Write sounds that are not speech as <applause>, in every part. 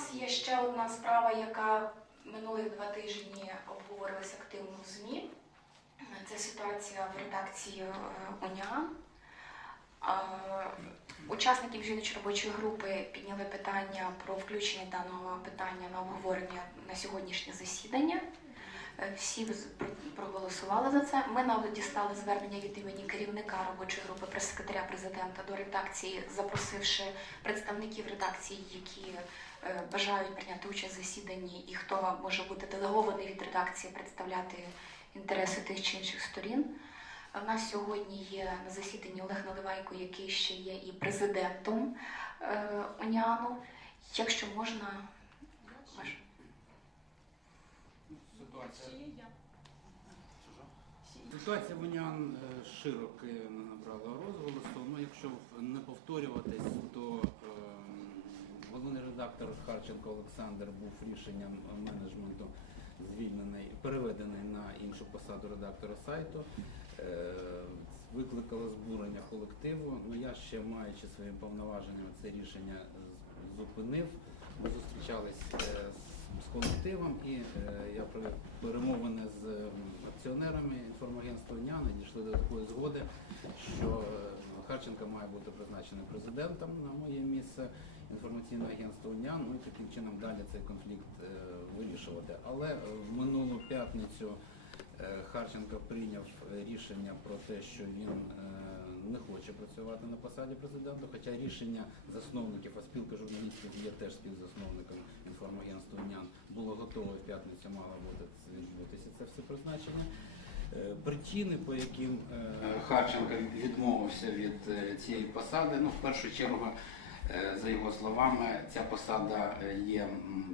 нас є ще одна справа, яка минулих два тижні обговорилася активно в ЗМІ. Це ситуація в редакції е, УНЯ. А, Учасників жіночої робочої групи підняли питання про включення даного питання на обговорення на сьогоднішнє засідання. Е, Всі проголосували за це. Ми надіслали звернення від імені керівника робочої групи прес-секретаря президента до редакції, запросивши представників редакції, які е, бажають прийняти участь в засіданні, і хто може бути делегований від редакції представляти інтереси тих чи інших сторін. У нас сьогодні є на засіданні Олег Наливайко, який ще є і президентом е, УНІАНу. Якщо можна, Ситуація. Ситуація в Уніан е, широко набрала розголосу. Ну, якщо не повторюватись, то е, головний редактор Харченко Олександр був рішенням менеджменту звільнений, переведений на іншу посаду редактора сайту. Е, Викликало збурення колективу. Ну я ще маючи своїми повноваженнями це рішення зупинив. Ми зустрічались е, з, з колективом і е, я провів перемовини з акціонерами інформагентства «Уняна», дійшли до такої згоди, що е, Харченко має бути призначений президентом на моє місце інформаційного агентства «Унян», ну і таким чином далі цей конфлікт е, вирішувати. Але е, в минулу п'ятницю Харченко прийняв рішення про те, що він не хоче працювати на посаді президента, хоча рішення засновників, а спілка журналістів є теж співзасновником інформагентства «Унян», було готове в п'ятницю, мало відбутися це все призначення. Е, Причини, по яким е, Харченко відмовився від е, цієї посади, ну в першу чергу, за його словами, ця посада є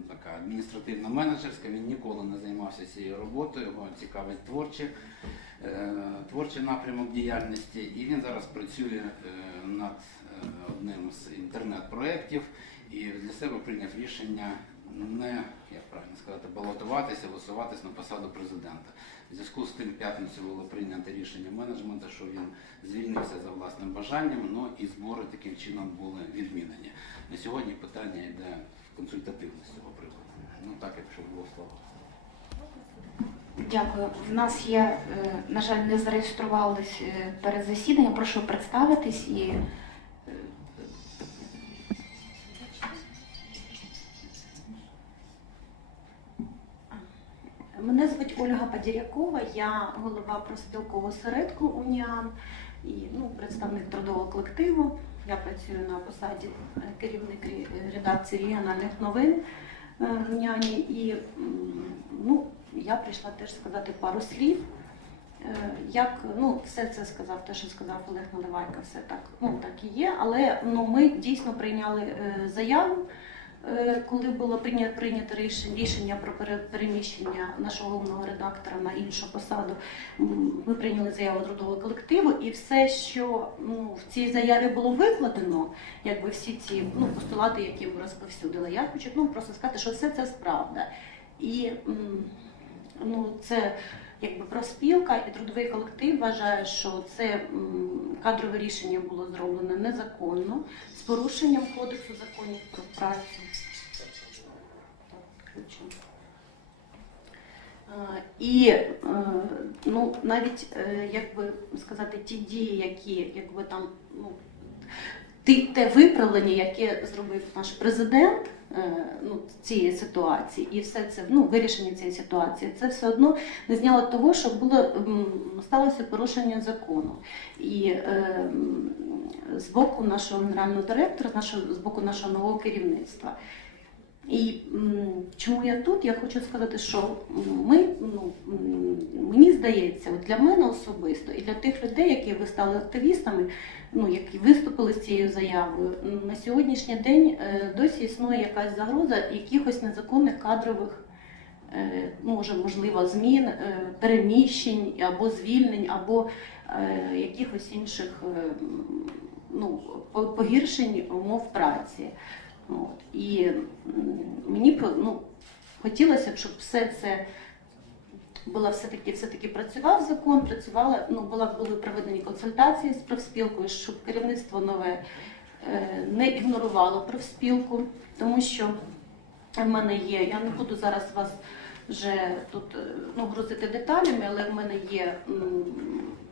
така адміністративно-менеджерська. Він ніколи не займався цією роботою, його цікавить творчі, е, творчий напрямок діяльності, і він зараз працює е, над е, одним з інтернет-проєктів і для себе прийняв рішення не як правильно сказати, балотуватися, висуватись на посаду президента. В зв'язку з тим п'ятницю було прийнято рішення менеджменту, що він звільнився за власним бажанням, ну і збори таким чином були відмінені. На сьогодні питання йде в консультативність цього приводу. Ну так, якщо було слово. Дякую. В нас є, е, на жаль, не зареєструвались е, перед засіданням. Прошу представитись і е, Мене звуть Ольга Падірякова, я голова профспілкового осередку Уніан і ну, представник трудового колективу. Я працюю на посаді керівник редакції регіональних новин в Уніані. І ну, я прийшла теж сказати пару слів. Е, Як ну, все це сказав, те, що сказав Олег Наливайко, все так, ну, так і є. Але ну, ми дійсно прийняли е, заяву. Е, коли було прийнято, рішення, про пере- переміщення нашого головного редактора на іншу посаду, ми прийняли заяву трудового колективу, і все, що ну, в цій заяві було викладено, якби всі ці ну, постулати, які ми розповсюдили, я хочу ну, просто сказати, що все це справда. І ну, це якби профспілка і трудовий колектив вважає, що це кадрове рішення було зроблено незаконно з порушенням кодексу законів про працю. І е, ну, навіть е, як би сказати, ті дії, які якби там ну, те виправлення, яке зробив наш президент е, ну, цієї ситуації, і все це ну, вирішення цієї ситуації, це все одно не зняло того, що було сталося порушення закону. І е, з боку нашого генерального директора, нашого, з боку нашого нового керівництва. І чому я тут? Я хочу сказати, що ми, ну, мені здається, от для мене особисто і для тих людей, які ви стали активістами, ну, які виступили з цією заявою, на сьогоднішній день е, досі існує якась загроза якихось незаконних кадрових, е, може, можливо, змін, е, переміщень або звільнень, або якихось інших ну, погіршень умов праці. От. І мені ну, хотілося б, щоб все це була все-таки все-таки працював закон, працювала, ну, була, були проведені консультації з профспілкою, щоб керівництво нове е, не ігнорувало профспілку, тому що в мене є. Я не буду зараз вас вже тут е, ну, грузити деталями, але в мене є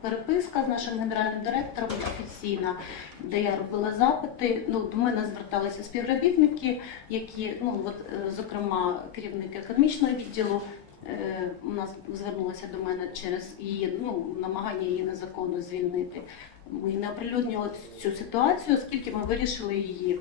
переписка з нашим генеральним директором офіційна, де я робила запити. Ну, до мене зверталися співробітники, які, ну, от, е, зокрема, керівник економічного відділу. Е, У нас звернулася до мене через її ну, намагання її незаконно звільнити. Ми не оприлюднювали цю ситуацію, оскільки ми вирішили її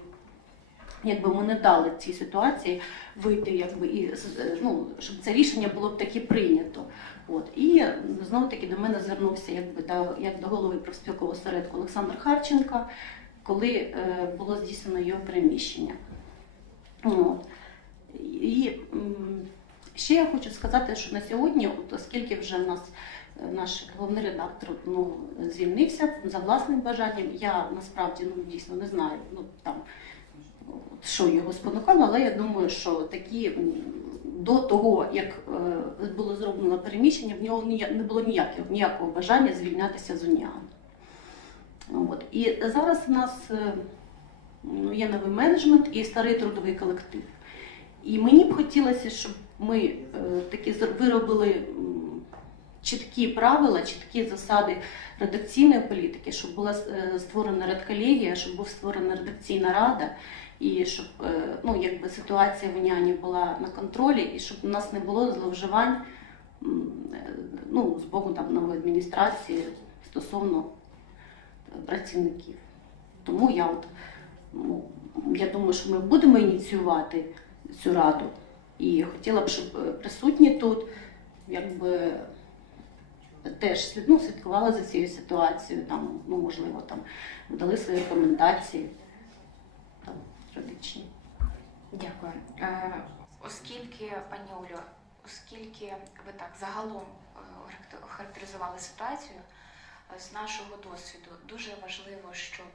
якби ми не дали цій ситуації вийти, якби і е, ну, щоб це рішення було б таки прийнято. От і знову таки до мене звернувся якби до як до голови профспілкового осередку Олександр Харченка, коли е, було здійснено його переміщення. От. І ще я хочу сказати, що на сьогодні, от, оскільки вже в нас е, наш головний редактор ну, звільнився за власним бажанням, я насправді ну, дійсно не знаю, ну там що його спонукало, але я думаю, що такі до того, як е, було зроблено переміщення, в нього не було ніякого, ніякого бажання звільнятися з уніану. От. І зараз у нас е, ну, є новий менеджмент і старий трудовий колектив. І мені б хотілося, щоб ми е, такі виробили чіткі правила, чіткі засади редакційної політики, щоб була е, створена редколегія, щоб була створена редакційна рада, і щоб е, ну, якби ситуація в Уніані була на контролі, і щоб у нас не було зловживань ну, з боку там, нової адміністрації стосовно працівників. Тому я от ну, я думаю, що ми будемо ініціювати цю раду. І хотіла б, щоб е, присутні тут якби теж ну, слідкували за цією ситуацією, там, ну, можливо, там дали свої рекомендації там, юридичні. Дякую. Е, Оскільки, пані Олю, оскільки ви так загалом е, охарактеризували ситуацію, е, з нашого досвіду дуже важливо, щоб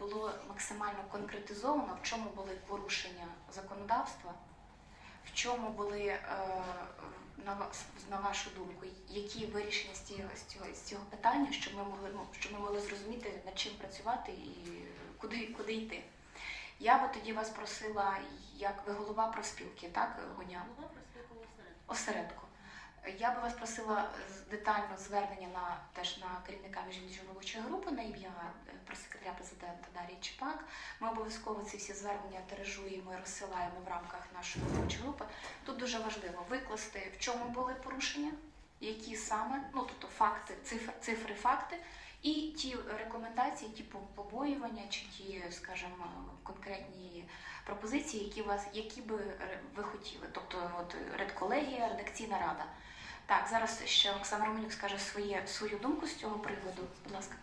було максимально конкретизовано, в чому були порушення законодавства, в чому були, е, на вашу думку, які вирішення з цього, з цього, питання, щоб ми могли ну, щоб ми могли зрозуміти, над чим працювати і куди, куди йти. Я би тоді вас просила, як ви голова профспілки, так, Гуня? Осередку. Я би вас просила детально звернення на теж на керівника міжнародної робочої групи на ім'я е, прес-секретаря президента Дар'ї Чепак. Ми обов'язково ці всі звернення тиражуємо і розсилаємо в рамках нашої робочої групи. Тут дуже важливо викласти, в чому були порушення, які саме, ну тобто факти, цифри, цифри факти, і ті рекомендації, ті побоювання, чи ті, скажімо, конкретні пропозиції, які вас, які би е, ви хотіли. Тобто, от редколегія, редакційна рада. Так, зараз ще Оксана Романюк скаже своє свою думку з цього приводу. Будь ласка.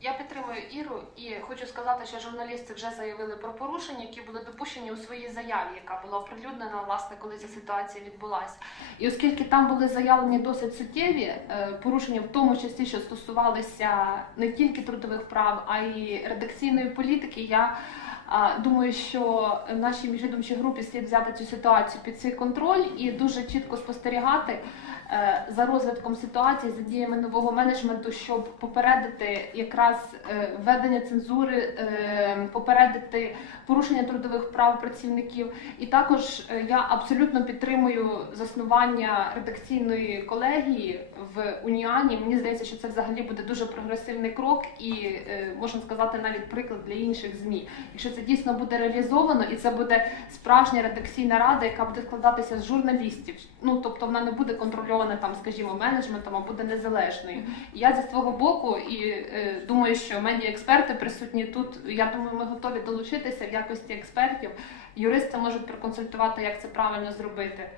Я підтримую Іру і хочу сказати, що журналісти вже заявили про порушення, які були допущені у своїй заяві, яка була оприлюднена, власне, коли ця ситуація відбулася. І оскільки там були заявлені досить суттєві е, порушення, в тому числі, що стосувалися не тільки трудових прав, а й редакційної політики, я думаю, що нашій міжвідомчій групі слід взяти цю ситуацію під свій контроль і дуже чітко спостерігати е, за розвитком ситуації, за діями нового менеджменту, щоб попередити якраз е, введення цензури, е, попередити порушення трудових прав працівників. І також я абсолютно підтримую заснування редакційної колегії в Уніані. Мені здається, що це взагалі буде дуже прогресивний крок і можна сказати навіть приклад для інших змі. Якщо дійсно буде реалізовано, і це буде справжня редакційна рада, яка буде складатися з журналістів. Ну тобто вона не буде контрольована там, скажімо, менеджментом, а буде незалежною. І я зі свого боку і е, думаю, що медіаексперти присутні тут. Я думаю, ми готові долучитися в якості експертів. Юристи можуть проконсультувати, як це правильно зробити.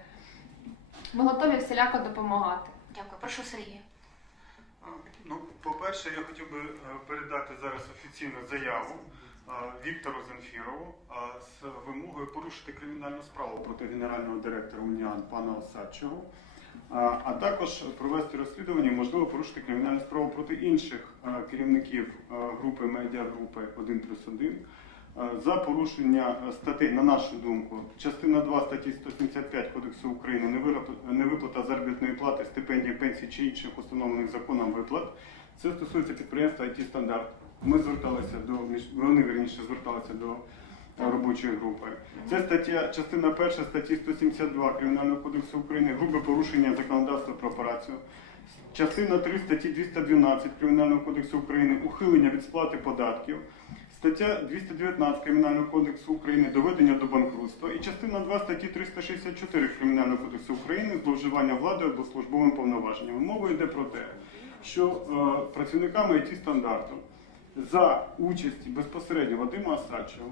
Ми готові всіляко допомагати. Дякую. Прошу Сергія. Ну, по-перше, я хотів би е, передати зараз офіційну заяву Віктору Земфірову е, з вимогою порушити кримінальну справу проти генерального директора Уніан пана Осадчого, а а також провести розслідування, можливо, порушити кримінальну справу проти інших е, керівників е, групи медіагрупи 1 плюс 1 е, за порушення е, статей, на нашу думку, частина 2 статті 175 Кодексу України невиплата- заробітної плати, стипендії, пенсій чи інших установлених законом виплат. Це стосується підприємства IT Стандарт. Ми зверталися до вони вірніше зверталися до робочої групи. Це стаття, частина 1 статті 172 Кримінального кодексу України, грубе порушення законодавства про операцію. Частина 3 статті 212 Кримінального кодексу України ухилення від сплати податків. Стаття 219 Кримінального кодексу України доведення до банкрутства і частина 2 статті 364 Кримінального кодексу України зловживання владою або службовим повноваженням. Мова йде про те, що е, працівниками it стандарту за участі безпосередньо Вадима Асадчого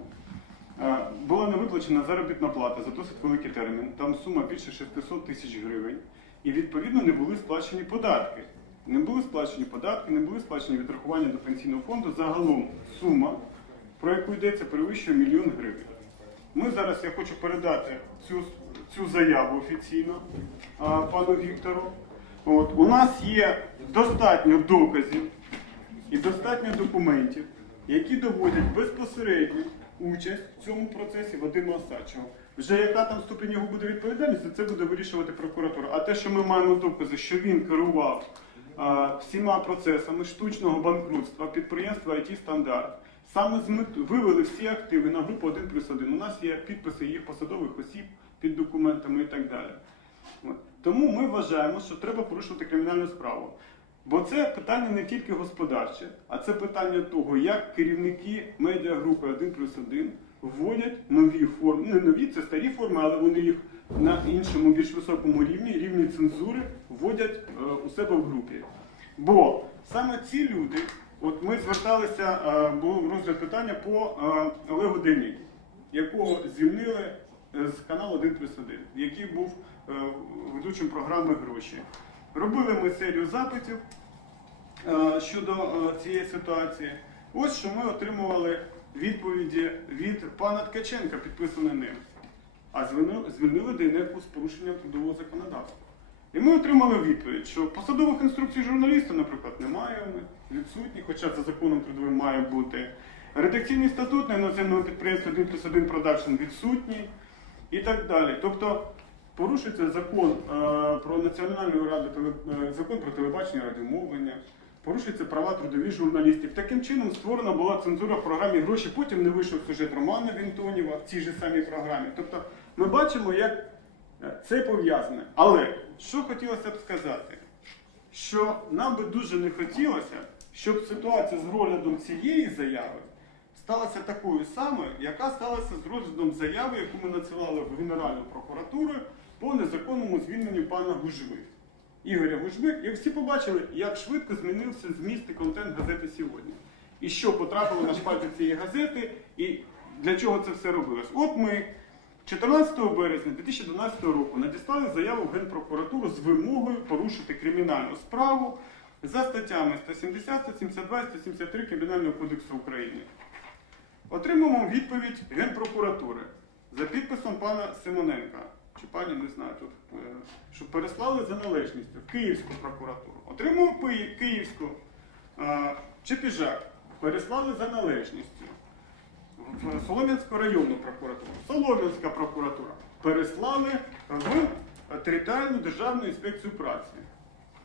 е, була не виплачена заробітна плата за досить великий термін. Там сума більше 600 тисяч гривень. І відповідно не були сплачені податки. Не були сплачені податки, не були сплачені відрахування до пенсійного фонду. Загалом сума, про яку йдеться, перевищує мільйон гривень. Ми зараз я хочу передати цю, цю заяву офіційно а, пану Віктору. От, у нас є достатньо доказів і достатньо документів, які доводять безпосередньо участь в цьому процесі Вадима Осадчого. Вже яка там ступінь його буде відповідальність, це буде вирішувати прокуратура. А те, що ми маємо докази, що він керував а, всіма процесами штучного банкрутства підприємства IT стандарт. Саме з мету вивели всі активи на групу 1 плюс 1. У нас є підписи їх посадових осіб під документами і так далі. От. Тому ми вважаємо, що треба порушувати кримінальну справу. Бо це питання не тільки господарче, а це питання того, як керівники медіагрупи 1 плюс 1 вводять нові форми. Не нові, це старі форми, але вони їх на іншому, більш високому рівні, рівні цензури, вводять е, у себе в групі. Бо саме ці люди, от ми зверталися, е, було розгляд питання по е, Олегу Демі, якого звільнили з каналу 1 плюс 1, який був ведучим програми гроші. Робили ми серію запитів е, щодо е, цієї ситуації. Ось що ми отримували відповіді від пана Ткаченка, підписані ним. А звільнили, ДНЕКу з порушенням трудового законодавства. І ми отримали відповідь, що посадових інструкцій журналіста, наприклад, немає відсутні, хоча за законом трудовим має бути. Редакційний статут на іноземному підприємстві 1 плюс 1 продакшн відсутній і так далі. Тобто порушується закон е, про національну раду, е, закон про телебачення радіомовлення, порушуються права трудових журналістів. Таким чином створена була цензура в програмі гроші. Потім не вийшов сюжет Романа Вінтоніва в цій же самій програмі. Тобто ми бачимо, як е, це пов'язане. Але що хотілося б сказати, що нам би дуже не хотілося, щоб ситуація з розглядом цієї заяви сталася такою самою, яка сталася з розглядом заяви, яку ми надсилали в Генеральну прокуратуру по незаконному звільненню пана Гужви. Ігоря Гужви, і всі побачили, як швидко змінився зміст і контент газети сьогодні. І що потрапило на шпальти цієї газети, і для чого це все робилось. От ми 14 березня 2012 року надіслали заяву в Генпрокуратуру з вимогою порушити кримінальну справу за статтями 170, 172 і 173 Кримінального кодексу України. Отримуємо відповідь Генпрокуратури за підписом пана Симоненка. Чи пані не знаю тут, е, що переслали за належністю в Київську прокуратуру. Пи- Київську е, Чепіжак. Переслали за належністю в Солом'янську районну прокуратуру. Солом'янська прокуратура. Переслали в територіальну державну інспекцію праці.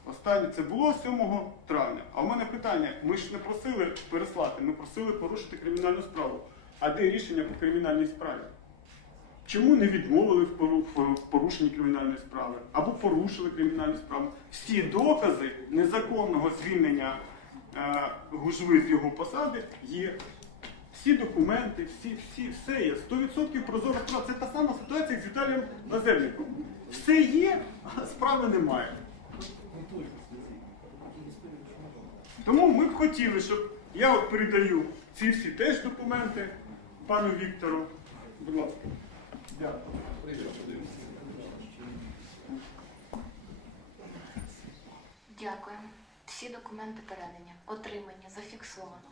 Останнє це було 7 травня. А в мене питання: ми ж не просили переслати, ми просили порушити кримінальну справу. А де рішення по кримінальній справі? Чому не відмовили в порушенні кримінальної справи? Або порушили кримінальну справу? Всі докази незаконного звільнення е, Гужви з його посади є. Всі документи, всі, всі, все є. 100% прозора справа. Це та сама ситуація, як з Віталієм Лазерником. Все є, а справи немає. Тому ми б хотіли, щоб я от передаю ці всі теж документи пану Віктору. Будь ласка. Дякую. Всі документи передані, отримані, зафіксовано.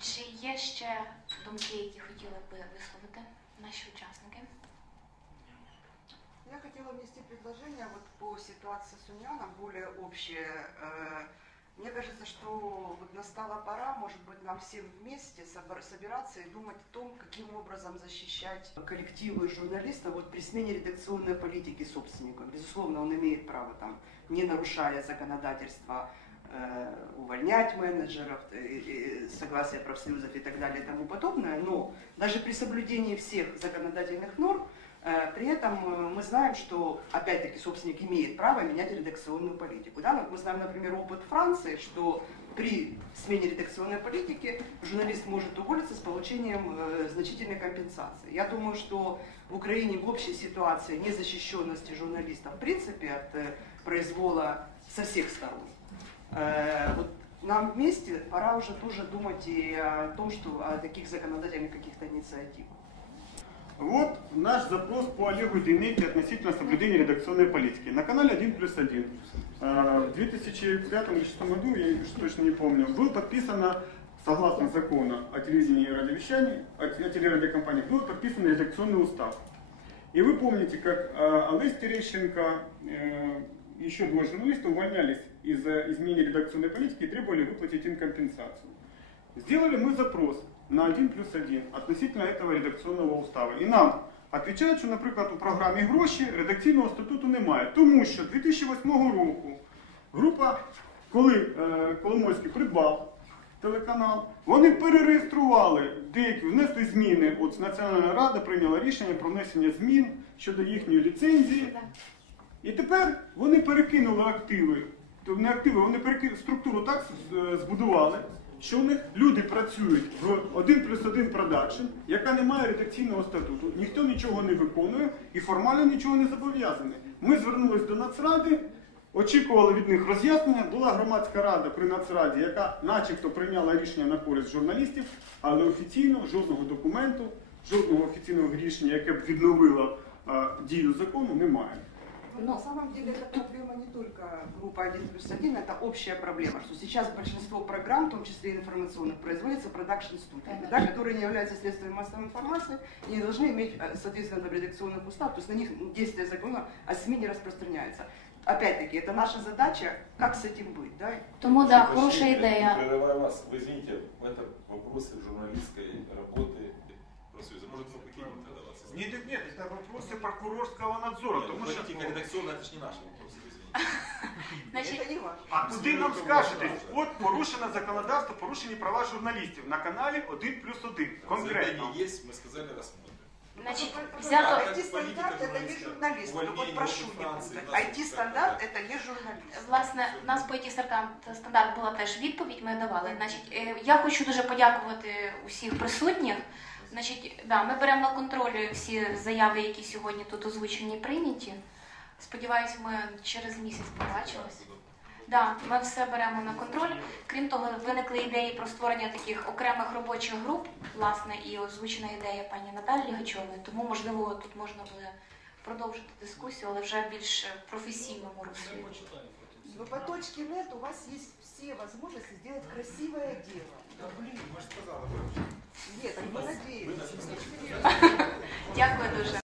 Чи є ще думки, які хотіли би висловити наші учасники? Я хотела внести предложение вот по ситуации с Уняном, более общее. Э, Мне кажется, что вот настала пора, может быть, нам всем вместе собираться и думать о том, каким образом защищать коллективы журналистов вот при смене редакционной политики собственника. Безусловно, он имеет право там, не нарушая законодательство, э, увольнять менеджеров, э, согласие профсоюзов и так далее и тому подобное, но даже при соблюдении всех законодательных норм, при этом э, мы знаем, что, опять-таки, собственник имеет право менять редакционную политику. Да? Мы знаем, например, опыт Франции, что при смене редакционной политики журналист может уволиться с получением э, значительной компенсации. Я думаю, что в Украине в общей ситуации незащищенности журналиста в принципе от э, произвола со всех сторон. Э, вот нам вместе пора уже тоже думать и о том, что о таких законодательных каких-то инициативах. Вот наш запрос по Олегу Дейнеке относительно соблюдения редакционной политики. На канале 1 плюс 1. Э, В 2005 или 2006 году, я точно не помню, было подписано, согласно закону о телевидении и радиовещании, о телерадиокомпаниях, был подписан редакционный устав. И вы помните, как э, Олесь Терещенко, э, еще двое журналистов увольнялись из-за изменения редакционной политики и требовали выплатить им компенсацию. Сделали мы запрос на 1 плюс 1 относительно этого редакційного устава. І нам відповідають, що, наприклад, у програмі гроші редакційного статуту немає. Тому що 2008 року група, коли е, Коломойський придбав телеканал, вони перереєстрували деякі, внесли зміни. От Національна рада прийняла рішення про внесення змін щодо їхньої ліцензії. І тепер вони перекинули активи, то не активи, вони перекинули структуру так збудували, що у них люди працюють в 1 плюс 1 продакшн, яка не має редакційного статуту. Ніхто нічого не виконує і формально нічого не зобов'язаний. Ми звернулись до Нацради, очікували від них роз'яснення. Була громадська рада при Нацраді, яка начебто прийняла рішення на користь журналістів, але офіційно жодного документу, жодного офіційного рішення, яке б відновило е, дію закону, немає. Ну, на самом деле это проблема не только группа 1 плюс 1, это общая проблема, что сейчас большинство программ, в том числе информационных, производится продакшн студиями, да, которые не являются средствами массовой информации и не должны иметь, э, соответственно, редакционных устав, то есть на них действие закона о СМИ не распространяется. Опять-таки, это наша задача, как с этим быть, да, Тому да, хороша Простите, ідея. Прерываю вас. Вы извините, это вопросы журналистской работы профсоюза. Может, вы покинем тогда вас? Нет, нет, нет, это вопросы прокурорского надзора, Нет, тому що политика редакционная, это же не наши вопросы, вы извините. <laughs> Значить, это не важно. а куди нам скажете? От порушено законодавство, порушені права журналістів на каналі 1 плюс 1. Конкретно. Заявление есть, мы сказали, рассмотрим. значить, Ну, взято IT-стандарт это не журналист, ну, вот Увольнение прошу опыт не Франции, путать. нас IT-стандарт как-то, это не журналист. Власне, в нас по ІТ стандарт була теж відповідь, ми давали. Значить, е, я хочу дуже подякувати усіх присутніх. Значить, да, ми беремо на контроль всі заяви, які сьогодні тут озвучені і прийняті. Сподіваюсь, ми через місяць побачимось. Да, ми все беремо на контроль. Крім того, виникли ідеї про створення таких окремих робочих груп, власне, і озвучена ідея пані Наталі Гачової. Тому, можливо, тут можна буде продовжити дискусію, але вже більш е, професійному руслі. Но по нет у вас есть все возможности сделать красивое дело. Да, блин, может, сказала. Нет, мы надеемся. <laughs> Дякую дуже.